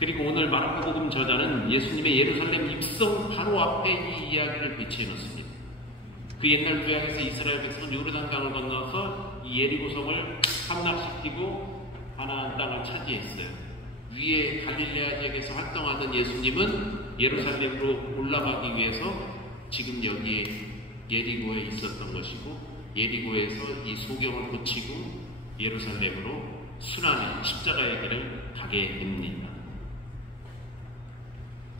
그리고 오늘 마르코복음 저자는 예수님의 예루살렘 입성 바로 앞에 이 이야기를 배치해 놓습니다. 그 옛날 구약에서 이스라엘 백성은 요르단강을 건너서 이 예리고성을 함락시키고 가나안 땅을 차지했어요. 위에 갈릴레아 지역에서 활동하던 예수님은 예루살렘으로 올라가기 위해서 지금 여기에 예리고에 있었던 것이고, 예리고에서 이 소경을 고치고 예루살렘으로 순환의 십자가의 길을 가게 됩니다.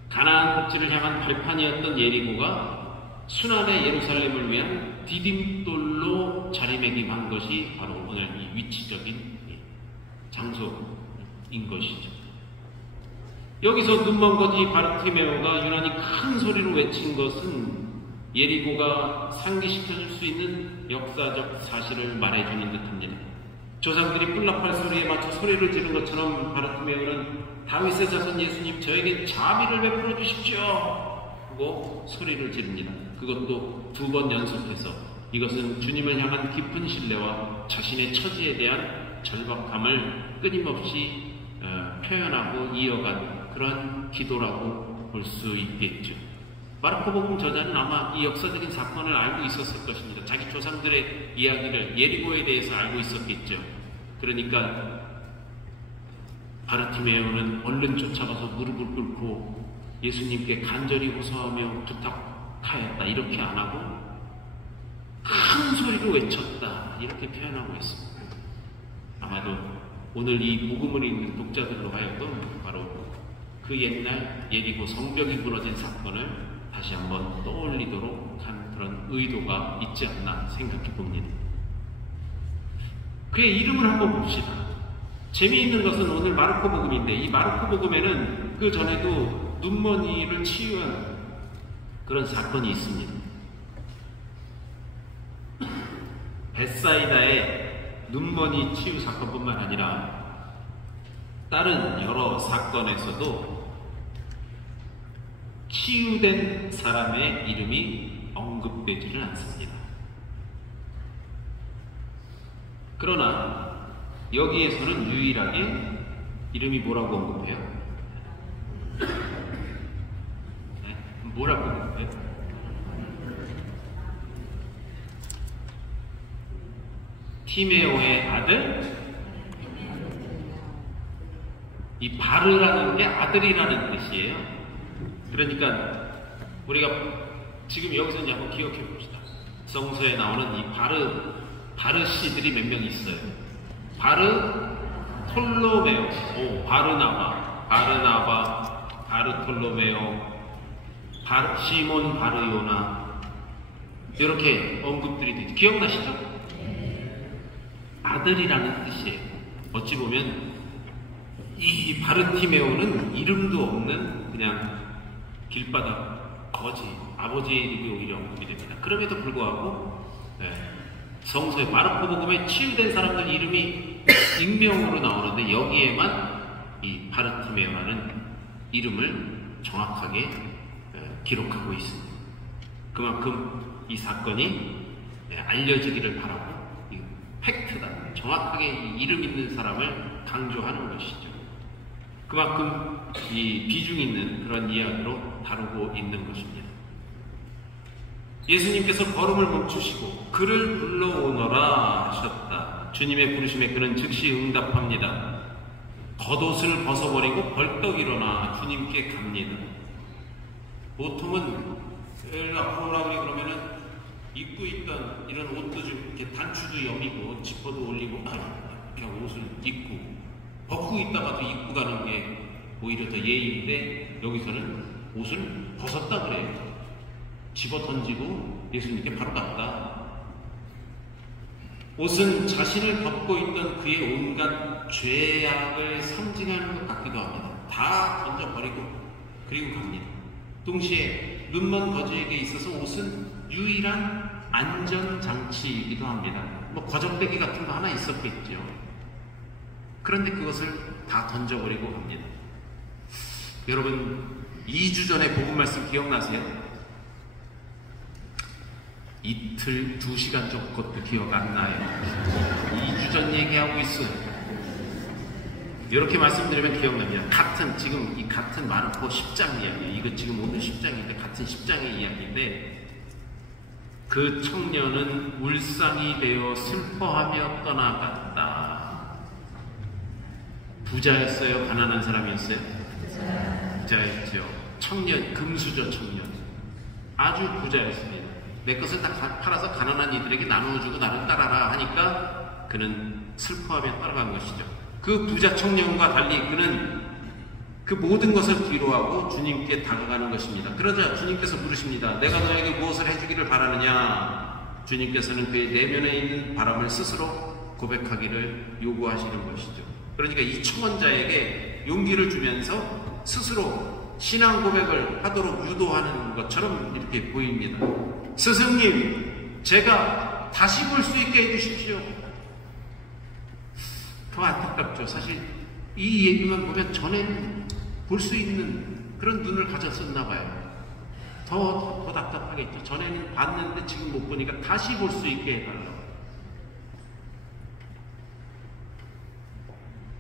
가나안 복지를 향한 발판이었던 예리고가 순환의 예루살렘을 위한 디딤돌로 자리매김한 것이 바로 오늘 이 위치적인 장소인 것이죠. 여기서 눈먼 거지 바르티메오가 유난히 큰 소리로 외친 것은 예리고가 상기시켜줄 수 있는 역사적 사실을 말해주는 듯합니다. 조상들이 뿔나팔 소리에 맞춰 소리를 지른 것처럼 바르티메오는 다윗의 자손 예수님, 저에게 자비를 베풀어 주십시오 하고 소리를 지릅니다. 그것도 2번 연속해서. 이것은 주님을 향한 깊은 신뢰와 자신의 처지에 대한 절박함을 끊임없이 표현하고 이어간 그런 기도라고 볼 수 있겠죠. 마르코복음 저자는 아마 이 역사적인 사건을 알고 있었을 것입니다. 자기 조상들의 이야기를, 예리고에 대해서 알고 있었겠죠. 그러니까 바르티메오는 얼른 쫓아가서 무릎을 꿇고 예수님께 간절히 호소하며 부탁하였다, 이렇게 안 하고 큰 소리로 외쳤다, 이렇게 표현하고 있습니다. 아마도 오늘 이 복음을 읽는 독자들로 하여금 바로 그 옛날 예리고 성벽이 무너진 사건을 다시 한번 떠올리도록 한 그런 의도가 있지 않나 생각해 봅니다. 그의 이름을 한번 봅시다. 재미있는 것은 오늘 마르코복음인데, 이 마르코복음에는 그 전에도 눈먼이를 치유한 그런 사건이 있습니다. 벳사이다의 눈먼이 치유 사건뿐만 아니라 다른 여러 사건에서도 치유된 사람의 이름이 언급되지는 않습니다. 그러나 여기에서는 유일하게 이름이 뭐라고 언급해요? 네? 뭐라고 언급해요? 티메오의 아들? 이 바르라는 게 아들이라는 뜻이에요. 그러니까 우리가 지금 여기서 이제 한번 기억해 봅시다. 성서에 나오는 이 바르 씨들이 몇 명 있어요. 바르톨로메오, 바르나바, 바르톨로메오, 시몬 바르요나, 이렇게 언급들이 되죠. 기억나시죠? 아들이라는 뜻이에요. 어찌 보면 이 바르티메오는 이름도 없는 그냥 길바닥 거지, 아버지의 이름이 오히려 언급이 됩니다. 그럼에도 불구하고 성서의 마르코복음에 치유된 사람들 이름이 익명으로 나오는데, 여기에만 이 바르티메오라는 이름을 정확하게 기록하고 있습니다. 그만큼 이 사건이 알려지기를 바라고, 이 팩트다, 정확하게 이 이름 있는 사람을 강조하는 것이죠. 그만큼 이 비중 있는 그런 이야기로 다루고 있는 것입니다. 예수님께서 걸음을 멈추시고 그를 불러오너라 하셨다. 주님의 부르심에 그는 즉시 응답합니다. 겉옷을 벗어버리고 벌떡 일어나 주님께 갑니다. 보통은 앞으로 오라 그러면은 입고 있던 이런 옷도 좀 이렇게 단추도 여미고 지퍼도 올리고 그냥 옷을 입고 벗고 있다가도 입고 가는 게 오히려 더 예의인데, 여기서는 옷을 벗었다 그래요. 집어 던지고 예수님께 바로 갔다. 옷은 자신을 덮고 있던 그의 온갖 죄악을 상징하는 것 같기도 합니다. 다 던져버리고 그리고 갑니다. 동시에 눈먼 거지에게 있어서 옷은 유일한 안전장치이기도 합니다. 뭐 거적대기 같은 거 하나 있었겠죠. 그런데 그것을 다 던져버리고 갑니다. 여러분, 2주 전에 복음 말씀 기억나세요? 이틀 2시간 전 것도 기억 안 나요. 2주 전 얘기하고 있어요. 이렇게 말씀드리면 기억납니다. 지금 이 같은 마르코 10장 이야기예요. 이거 지금 오늘 10장인데 같은 10장의 이야기인데 그 청년은 울상이 되어 슬퍼하며 떠나갔다. 부자였어요? 가난한 사람이었어요? 부자였죠. 청년, 금수저 청년. 아주 부자였습니다. 내 것을 다 팔아서 가난한 이들에게 나누어주고 나를 따라라 하니까 그는 슬퍼하며 따라간 것이죠. 그 부자 청년과 달리 그는 그 모든 것을 뒤로하고 주님께 다가가는 것입니다. 그러자 주님께서 물으십니다. 내가 너에게 무엇을 해주기를 바라느냐? 주님께서는 그의 내면에 있는 바람을 스스로 고백하기를 요구하시는 것이죠. 그러니까 이 청혼자에게 용기를 주면서 스스로 신앙 고백을 하도록 유도하는 것처럼 이렇게 보입니다. 스승님, 제가 다시 볼 수 있게 해주십시오. 더 안타깝죠. 사실 이 얘기만 보면 전에는 볼 수 있는 그런 눈을 가졌었나 봐요. 더 답답하겠죠. 전에는 봤는데 지금 못 보니까 다시 볼 수 있게 해달라고.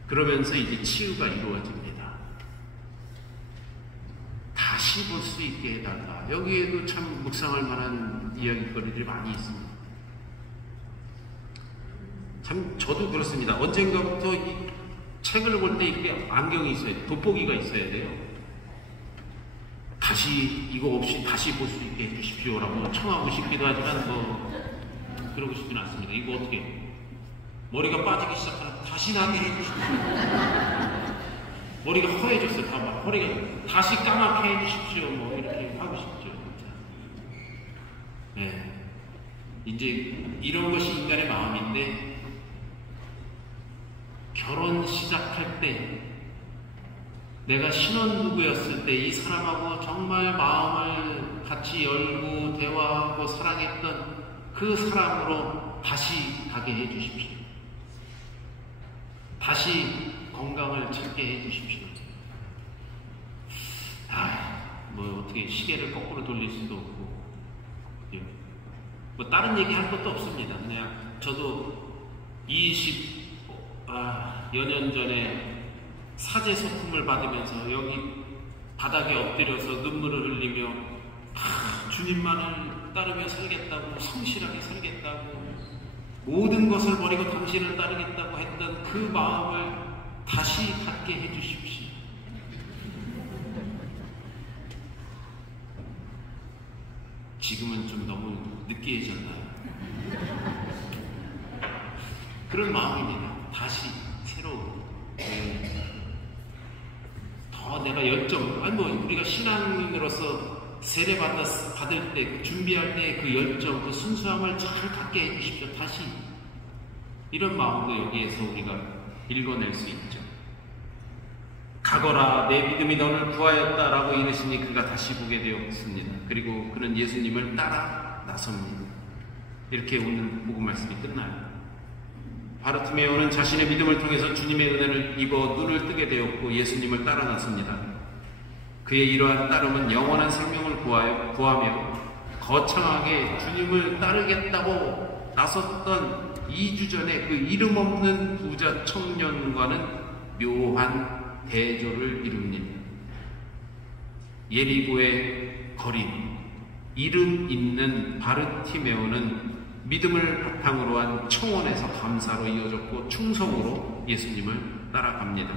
그러면서 이제 치유가 이루어집니다. 다시 볼 수 있게 해달라. 여기에도 참 묵상할 만한 이야기거리들이 많이 있습니다. 참 저도 그렇습니다. 언젠가부터 이 책을 볼 때 이렇게 안경이 있어야 돼요. 돋보기가 있어야 돼요. 다시 이거 없이 다시 볼 수 있게 해주십시오라고 청하고 싶기도 하지만 그러고 싶지는 않습니다. 이거 어떻게 해요? 머리가 빠지기 시작하면 다시 나게 해주십시오. 머리가 허해졌어요. 다 막 허리가 다시 까맣게 해주십시오. 이렇게 하고 싶죠. 네. 이제 이런 것이 인간의 마음인데 결혼 시작할 때 내가 신혼부부였을 때 이 사람하고 정말 마음을 같이 열고 대화하고 사랑했던 그 사람으로 다시 가게 해주십시오. 다시 건강을 찾게 해주십시오. 어떻게 시계를 거꾸로 돌릴 수도 없고 다른 얘기 할 것도 없습니다. 그냥 저도 20여 년 전에 사제 소품을 받으면서 여기 바닥에 엎드려서 눈물을 흘리며 주님만을 따르며 살겠다고, 성실하게 살겠다고, 모든 것을 버리고 당신을 따르겠다고 했던 그 마음을 다시 갖게 해주십시오. 지금은 좀 너무 느끼해졌나요? 그런 마음입니다. 다시 새로 더 내가 열정, 우리가 신앙인으로서 세례 받을 때, 준비할 때 그 열정, 그 순수함을 잘 갖게 해주십시오. 다시 이런 마음도 여기에서 우리가 읽어낼 수 있죠. 가거라, 내 믿음이 너를 구하였다라고 이르시니 그가 다시 보게 되었습니다. 그리고 그는 예수님을 따라 나섭니다. 이렇게 오늘 복음 말씀이 끝나요. 바르티메오는 자신의 믿음을 통해서 주님의 은혜를 입어 눈을 뜨게 되었고 예수님을 따라 나섭니다. 그의 이러한 따름은 영원한 생명을 구하며 거창하게 주님을 따르겠다고 나섰던 2주 전에 그 이름 없는 부자 청년과는 묘한 대조를 이룹니다. 예리고의 거리, 이름 있는 바르티메오는 믿음을 바탕으로 한 청혼에서 감사로 이어졌고 충성으로 예수님을 따라갑니다.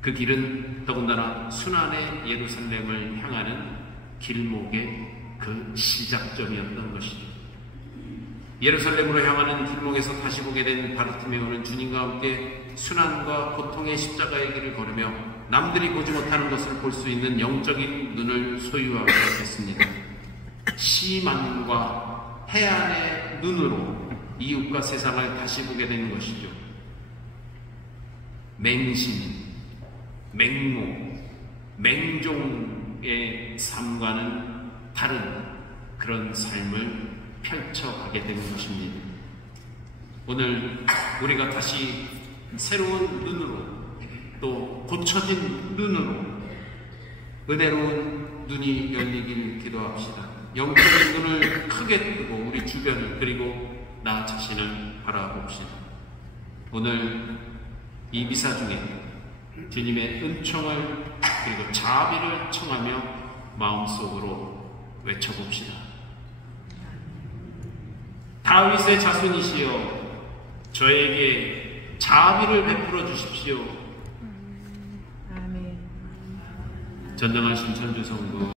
그 길은 더군다나 순환의 예루살렘을 향하는 길목의 그 시작점이었던 것이죠. 예루살렘으로 향하는 길목에서 다시 보게 된 바르티메오는 주님과 함께 순환과 고통의 십자가의 길을 걸으며 남들이 보지 못하는 것을 볼 수 있는 영적인 눈을 소유하게 됐습니다. 시만과 해안의 눈으로 이웃과 세상을 다시 보게 된 것이죠. 맹신, 맹모, 맹종의 삶과는 다른 그런 삶을 펼쳐가게 되는 것입니다. 오늘 우리가 다시 새로운 눈으로 또 고쳐진 눈으로 은혜로운 눈이 열리길 기도합시다. 영적인 눈을 크게 뜨고 우리 주변을 그리고 나 자신을 바라봅시다. 오늘 이 미사 중에 주님의 은총을 그리고 자비를 청하며 마음속으로 외쳐봅시다. 다윗의 자손이시여 저에게 자비를 베풀어 주십시오. 전능하신 천주 성부